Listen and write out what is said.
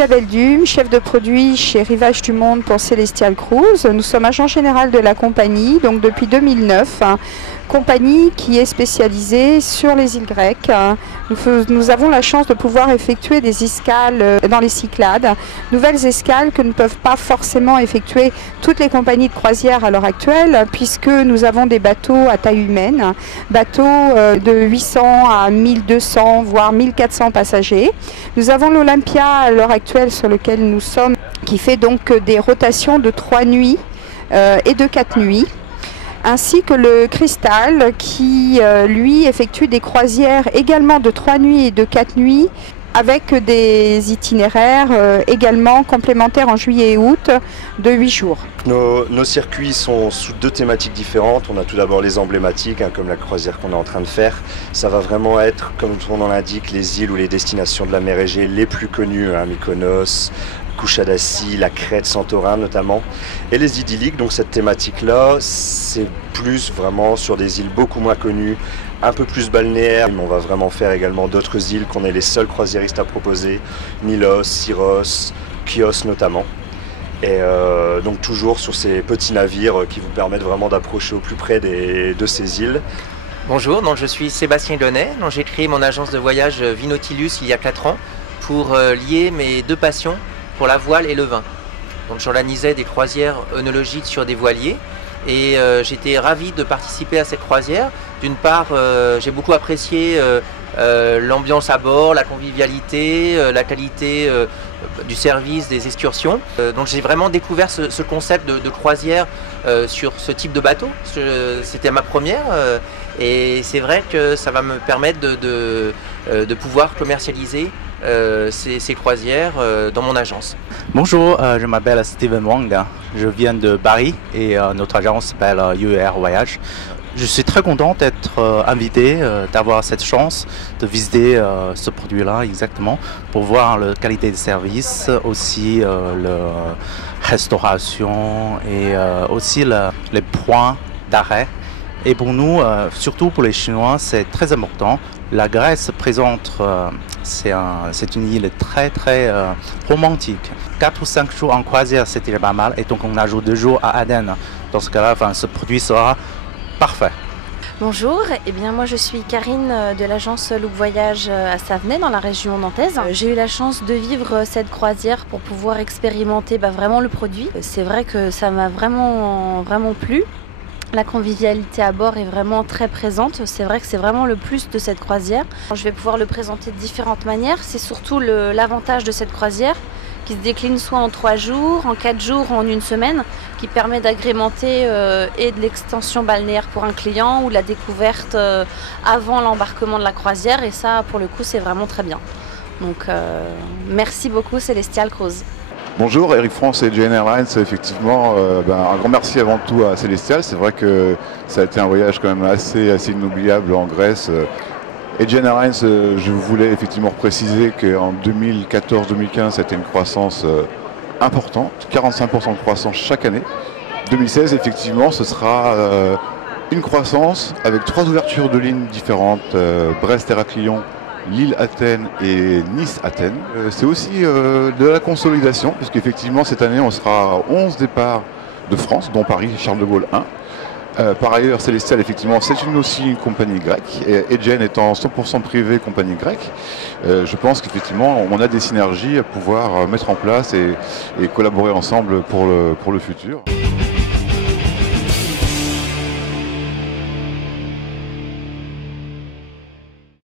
Isabelle Dume, chef de produit chez Rivage du Monde pour Celestial Cruise. Nous sommes agent général de la compagnie, donc depuis 2009. Compagnie qui est spécialisée sur les îles grecques. Nous avons la chance de pouvoir effectuer des escales dans les Cyclades, nouvelles escales que ne peuvent pas forcément effectuer toutes les compagnies de croisière à l'heure actuelle, puisque nous avons des bateaux à taille humaine, bateaux de 800 à 1200 voire 1400 passagers. Nous avons l'Olympia à l'heure actuelle sur lequel nous sommes, qui fait donc des rotations de 3 nuits et de 4 nuits. Ainsi que le Crystal qui, lui, effectue des croisières également de 3 nuits et de 4 nuits avec des itinéraires également complémentaires en juillet et août de 8 jours. Nos circuits sont sous 2 thématiques différentes. On a tout d'abord les emblématiques, comme la croisière qu'on est en train de faire. Ça va vraiment être, comme son nom l'indique, les îles ou les destinations de la mer Égée les plus connues, Mykonos, Kouchadassi, la Crète, Santorin notamment. Et les idylliques, donc cette thématique-là, c'est plus vraiment sur des îles beaucoup moins connues, un peu plus balnéaires. Mais on va vraiment faire également d'autres îles qu'on est les seuls croisiéristes à proposer, Milos, Syros, Chios notamment. Et donc toujours sur ces petits navires qui vous permettent vraiment d'approcher au plus près de ces îles. Bonjour, donc je suis Sébastien Launay, j'ai créé mon agence de voyage Vinautilus il y a 4 ans pour lier mes 2 passions, pour la voile et le vin. Donc j'organisais des croisières œnologiques sur des voiliers et j'étais ravi de participer à cette croisière. D'une part, j'ai beaucoup apprécié l'ambiance à bord, la convivialité, la qualité du service, des excursions. Donc j'ai vraiment découvert ce concept de croisière sur ce type de bateau. C'était ma première et c'est vrai que ça va me permettre de pouvoir commercialiser ces croisières dans mon agence. Bonjour, je m'appelle Steven Wang, je viens de Paris et notre agence s'appelle UER Voyage. Je suis très content d'être invité, d'avoir cette chance de visiter ce produit-là exactement pour voir la qualité de service, aussi la restauration et aussi les points d'arrêt. Et pour nous, surtout pour les Chinois, c'est très important. La Grèce présente, c'est une île très romantique. 4 ou 5 jours en croisière, c'était pas mal. Et donc on ajoute 2 jours à Athènes. Dans ce cas-là, ce produit sera parfait. Bonjour, moi je suis Karine de l'agence Loop Voyage à Savenay dans la région nantaise. J'ai eu la chance de vivre cette croisière pour pouvoir expérimenter vraiment le produit. C'est vrai que ça m'a vraiment plu. La convivialité à bord est vraiment très présente. C'est vrai que c'est vraiment le plus de cette croisière. Je vais pouvoir le présenter de différentes manières. C'est surtout l'avantage de cette croisière qui se décline soit en 3 jours, en 4 jours ou en 1 semaine, qui permet d'agrémenter et de l'extension balnéaire pour un client ou la découverte avant l'embarquement de la croisière. Et ça, pour le coup, c'est vraiment très bien. Donc, merci beaucoup Celestial Cruise. Bonjour, Eric France et Aegean Airlines. Effectivement, un grand merci avant tout à Celestial. C'est vrai que ça a été un voyage quand même assez inoubliable en Grèce. Aegean Airlines, je voulais effectivement préciser qu'en 2014-2015, c'était une croissance importante, 45% de croissance chaque année. 2016, effectivement, ce sera une croissance avec 3 ouvertures de lignes différentes, Brest-Héraclion, Lille-Athènes et Nice-Athènes. C'est aussi de la consolidation, puisqu'effectivement cette année on sera à 11 départs de France, dont Paris Charles de Gaulle 1. Par ailleurs, Celestial, effectivement, c'est aussi une compagnie grecque, et Aegean étant 100% privée compagnie grecque, je pense qu'effectivement on a des synergies à pouvoir mettre en place et collaborer ensemble pour le futur.